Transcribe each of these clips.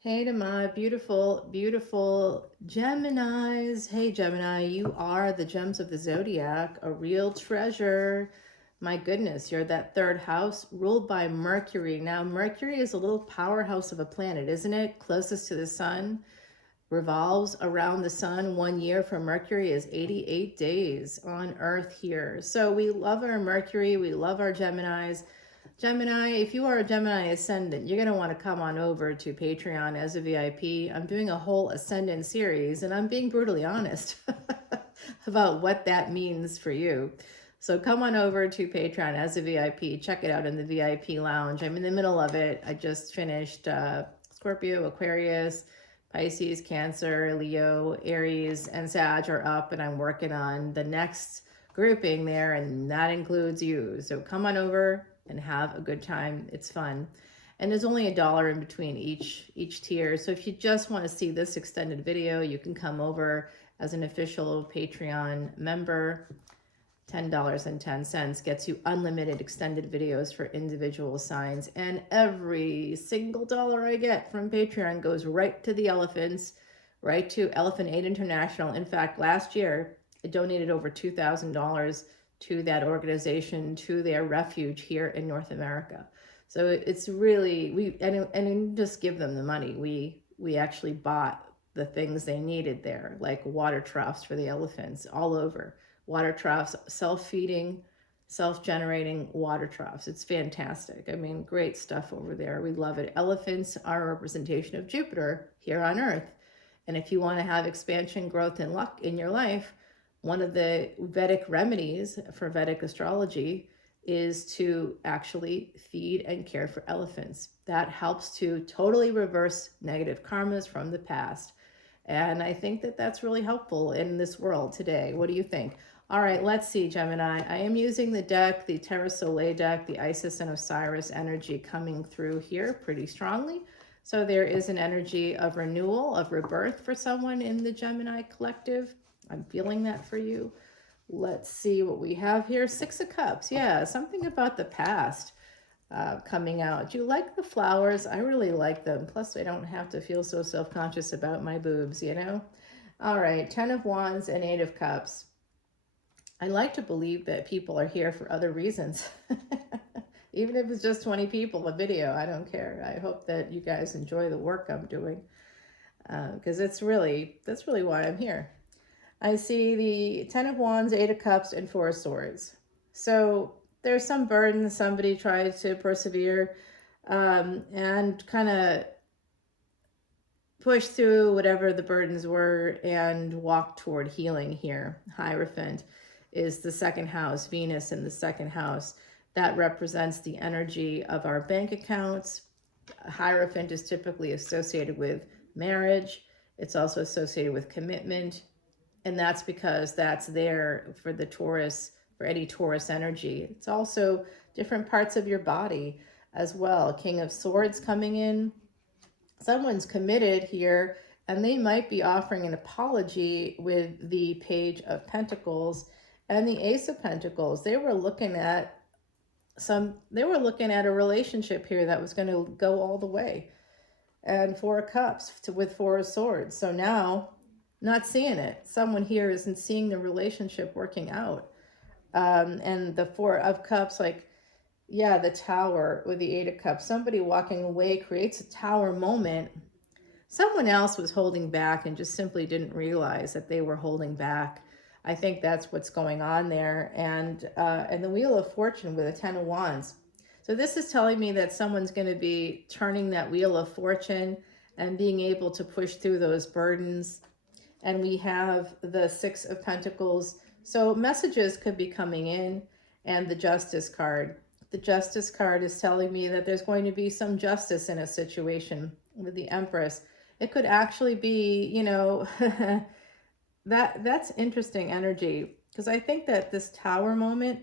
Hey to my beautiful, beautiful Geminis. Hey Gemini, you are the gems of the zodiac, a real treasure. My goodness, you're that third house ruled by Mercury. Now, Mercury is a little powerhouse of a planet, isn't it? Closest to the sun, revolves around the sun. 1 year for Mercury is 88 days on Earth here. So we love our Mercury, we love our Geminis. Gemini, if you are a Gemini Ascendant, you're going to want to come on over to Patreon as a VIP. I'm doing a whole Ascendant series, and I'm being brutally honest about what that means for you. So come on over to Patreon as a VIP. Check it out in the VIP lounge. I'm in the middle of it. I just finished Scorpio, Aquarius, Pisces, Cancer, Leo, Aries, and Sag are up, and I'm working on the next grouping there, and that includes you. So come on over and have a good time. It's fun. And there's only $1 in between each tier. So if you just want to see this extended video, you can come over as an official Patreon member. $10.10 gets you unlimited extended videos for individual signs. And every single dollar I get from Patreon goes right to the elephants, right to Elephant Aid International. In fact, last year, I donated over $2,000 to that organization, to their refuge here in North America. So it's really, and just give them the money. We actually bought the things they needed there, like water troughs for the elephants all over. Water troughs, self-feeding, self-generating water troughs. It's fantastic. I mean, great stuff over there. We love it. Elephants are a representation of Jupiter here on Earth. And if you want to have expansion, growth, and luck in your life, one of the Vedic remedies for Vedic astrology is to actually feed and care for elephants. That helps to totally reverse negative karmas from the past. And I think that that's really helpful in this world today. What do you think? All right, let's see, Gemini. I am using the deck, the Terra Soleil deck, the Isis and Osiris energy coming through here pretty strongly. So there is an energy of renewal, of rebirth for someone in the Gemini collective. I'm feeling that for you. Let's see what we have here. 6 of Cups. Yeah, something about the past coming out. Do you like the flowers? I really like them. Plus, I don't have to feel so self-conscious about my boobs, you know? All right, 10 of Wands and 8 of Cups. I like to believe that people are here for other reasons. Even if it's just 20 people, a video, I don't care. I hope that you guys enjoy the work I'm doing because that's really why I'm here. I see the 10 of Wands, 8 of Cups, and 4 of Swords. So there's some burden. Somebody tried to persevere and kind of push through whatever the burdens were and walk toward healing here. Hierophant is the second house, Venus in the second house. That represents the energy of our bank accounts. Hierophant is typically associated with marriage. It's also associated with commitment. And that's because that's there for the Taurus, for any Taurus energy. It's also different parts of your body as well. King of Swords coming in. Someone's committed here, and they might be offering an apology with the Page of Pentacles and the Ace of Pentacles. They were looking at a relationship here that was going to go all the way. And 4 of Cups with 4 of Swords. So now, not seeing it. Someone here isn't seeing the relationship working out. And the 4 of Cups, like, yeah, the Tower with the 8 of Cups. Somebody walking away creates a tower moment. Someone else was holding back and just simply didn't realize that they were holding back. I think that's what's going on there. And the Wheel of Fortune with the 10 of Wands. So this is telling me that someone's going to be turning that Wheel of Fortune and being able to push through those burdens. And we have the 6 of Pentacles. So messages could be coming in, and the Justice card. The Justice card is telling me that there's going to be some justice in a situation with the Empress. It could actually be, you know, that's interesting energy, because I think that this Tower moment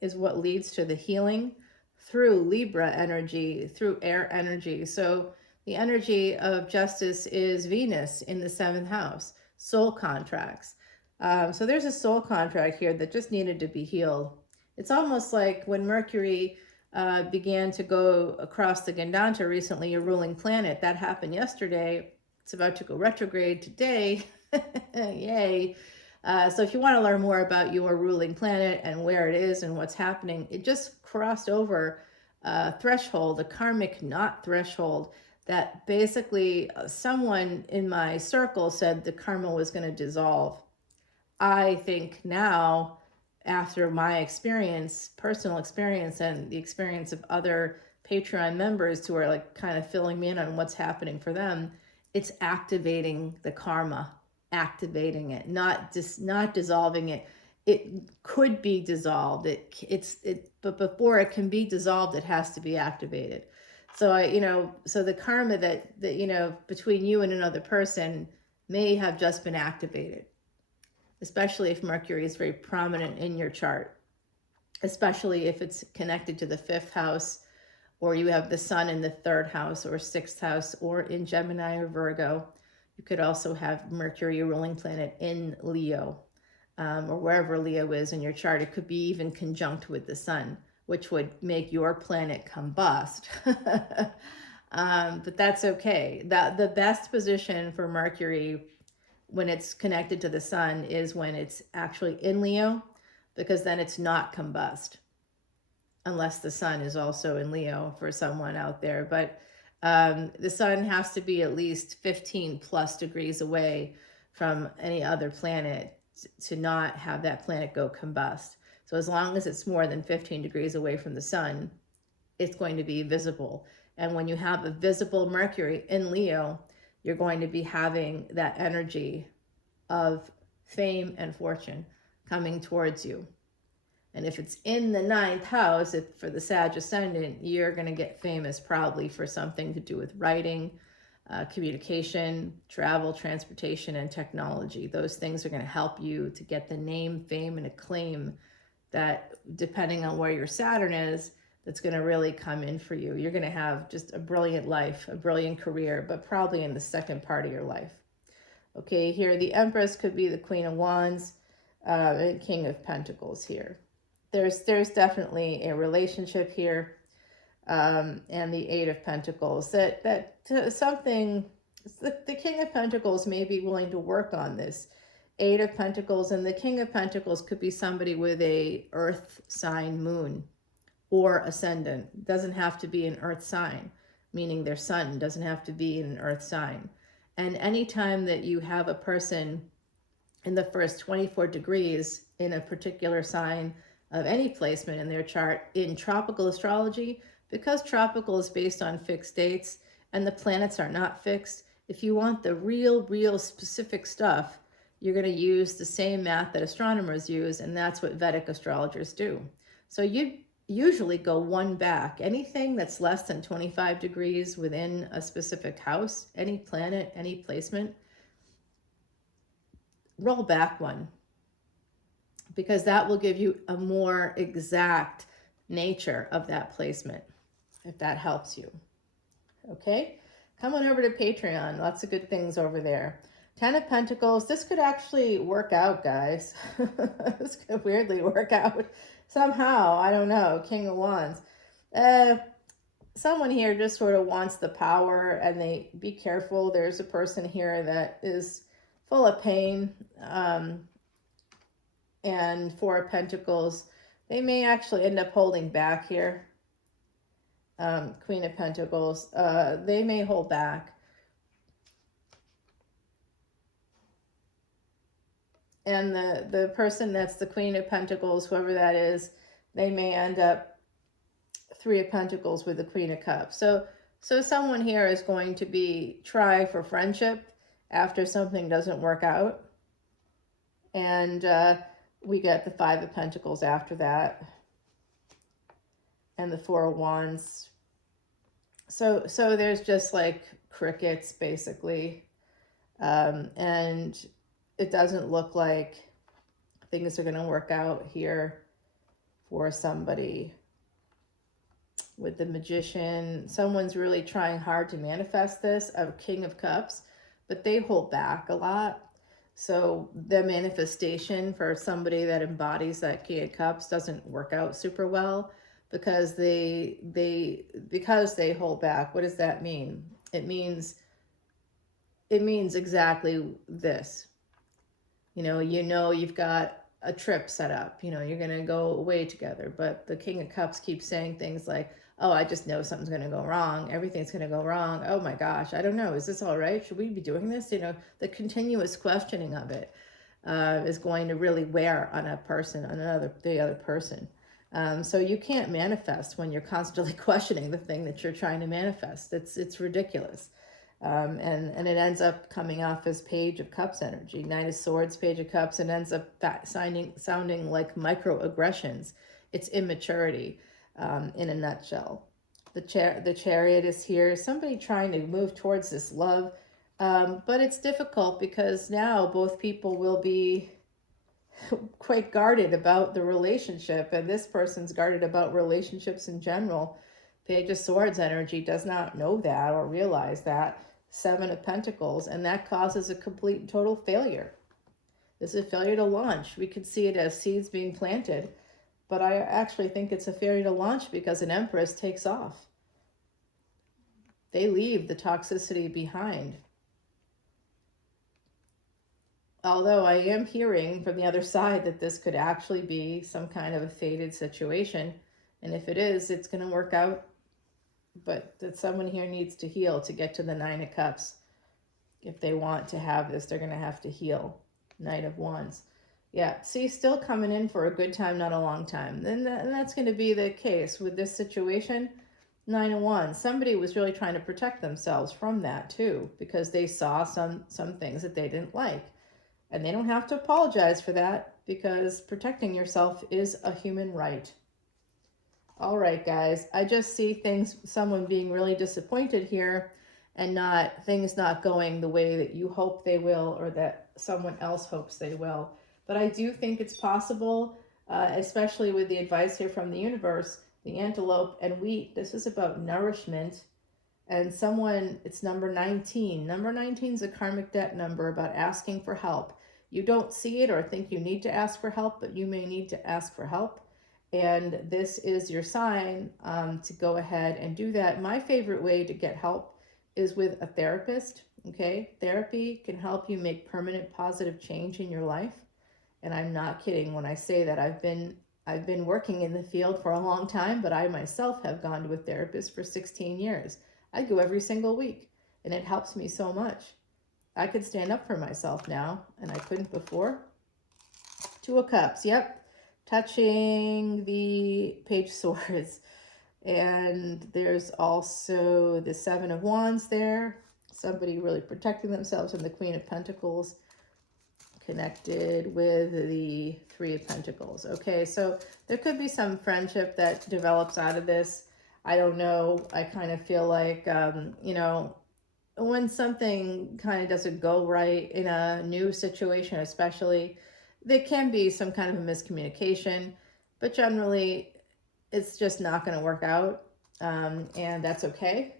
is what leads to the healing through Libra energy, through air energy. So the energy of justice is Venus in the 7th house, soul contracts. So there's a soul contract here that just needed to be healed. It's almost like when Mercury began to go across the Gandanta recently, your ruling planet. That happened yesterday. It's about to go retrograde today. Yay. So if you want to learn more about your ruling planet and where it is and what's happening, it just crossed over a threshold, a karmic knot threshold, that basically someone in my circle said the karma was going to dissolve. I think now, after my experience, personal experience, and the experience of other Patreon members who are like kind of filling me in on what's happening for them, it's activating the karma, activating it, not dissolving it. It could be dissolved. But before it can be dissolved, it has to be activated. So so the karma that between you and another person may have just been activated, especially if Mercury is very prominent in your chart, especially if it's connected to the 5th house, or you have the sun in the 3rd house or 6th house, or in Gemini or Virgo. You could also have Mercury, your ruling planet, in Leo, or wherever Leo is in your chart. It could be even conjunct with the sun, which would make your planet combust. But that's okay. The best position for Mercury when it's connected to the sun is when it's actually in Leo, because then it's not combust, unless the sun is also in Leo for someone out there. But the sun has to be at least 15 plus degrees away from any other planet to not have that planet go combust. So as long as it's more than 15 degrees away from the sun, it's going to be visible. And when you have a visible Mercury in Leo, you're going to be having that energy of fame and fortune coming towards you. And if it's in the 9th house, for the Sag Ascendant, you're going to get famous probably for something to do with writing, communication, travel, transportation, and technology. Those things are going to help you to get the name, fame, and acclaim that, depending on where your Saturn is, that's going to really come in for you. You're going to have just a brilliant life, a brilliant career, but probably in the second part of your life. Okay, here the Empress could be the Queen of Wands, and King of Pentacles here. There's definitely a relationship here, and the Eight of Pentacles. The King of Pentacles may be willing to work on this. Eight of Pentacles, and the King of Pentacles could be somebody with a Earth sign moon or ascendant. It doesn't have to be an Earth sign, meaning their sun doesn't have to be in an Earth sign. And anytime that you have a person in the first 24 degrees in a particular sign of any placement in their chart in tropical astrology, because tropical is based on fixed dates and the planets are not fixed, if you want the real specific stuff, you're going to use the same math that astronomers use, and that's what Vedic astrologers do. So you usually go one back. Anything that's less than 25 degrees within a specific house, any planet, any placement, roll back one, because that will give you a more exact nature of that placement, if that helps you. Okay, come on over to Patreon. Lots of good things over there. 10 of Pentacles. This could actually work out, guys. This could weirdly work out somehow. I don't know. King of Wands. Someone here just sort of wants the power, and they be careful. There's a person here that is full of pain. And Four of Pentacles. They may actually end up holding back here. Queen of Pentacles. They may hold back. And the person that's the Queen of Pentacles, whoever that is, they may end up Three of Pentacles with the Queen of Cups. So someone here is going to try for friendship after something doesn't work out. And we get the Five of Pentacles after that. And the Four of Wands. So there's just like crickets, basically. And it doesn't look like things are going to work out here for somebody. With the Magician, someone's really trying hard to manifest this, a King of Cups, but they hold back a lot. So the manifestation for somebody that embodies that King of Cups doesn't work out super well. because because they hold back. What does that mean? It means exactly this. You've got a trip set up. You're going to go away together, but the King of Cups keeps saying things like, oh, I just know something's going to go wrong. Everything's going to go wrong. Oh my gosh, I don't know. Is this all right? Should we be doing this? The continuous questioning of it is going to really wear on a person, on the other person. So you can't manifest when you're constantly questioning the thing that you're trying to manifest. It's ridiculous. And it ends up coming off as Page of Cups energy, Knight of Swords, Page of Cups, and ends up sounding like microaggressions. It's immaturity in a nutshell. The Chariot is here, somebody trying to move towards this love, but it's difficult because now both people will be quite guarded about the relationship, and this person's guarded about relationships in general. Page of Swords energy does not know that or realize that. Seven of Pentacles, and that causes a complete and total failure. This is a failure to launch. We could see it as seeds being planted, but I actually think it's a failure to launch because an Empress takes off. They leave the toxicity behind. Although I am hearing from the other side that this could actually be some kind of a fated situation, and if it is, it's going to work out. But that someone here needs to heal to get to the Nine of Cups. If they want to have this, they're going to have to heal. Knight of Wands. Yeah, see, still coming in for a good time, not a long time. And that's going to be the case with this situation. Nine of Wands. Somebody was really trying to protect themselves from that too, because they saw some things that they didn't like. And they don't have to apologize for that, because protecting yourself is a human right. All right, guys, I just see someone being really disappointed here, and things not going the way that you hope they will, or that someone else hopes they will. But I do think it's possible, especially with the advice here from the universe, the antelope and wheat. This is about nourishment. And it's number 19. Number 19 is a karmic debt number about asking for help. You don't see it or think you need to ask for help, but you may need to ask for help. And this is your sign to go ahead and do that. My favorite way to get help is with a therapist, okay? Therapy can help you make permanent positive change in your life. And I'm not kidding when I say that. I've been working in the field for a long time, but I myself have gone to a therapist for 16 years. I go every single week, and it helps me so much. I could stand up for myself now, and I couldn't before. Two of Cups, yep. Touching the Page of Swords. And there's also the Seven of Wands there. Somebody really protecting themselves, and the Queen of Pentacles connected with the Three of Pentacles. Okay, so there could be some friendship that develops out of this. I don't know. I kind of feel like, when something kind of doesn't go right in a new situation, especially, there can be some kind of a miscommunication, but generally it's just not going to work out, and that's okay.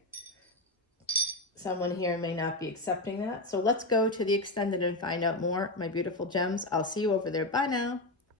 Someone here may not be accepting that. So let's go to the extended and find out more, my beautiful gems. I'll see you over there. Bye now.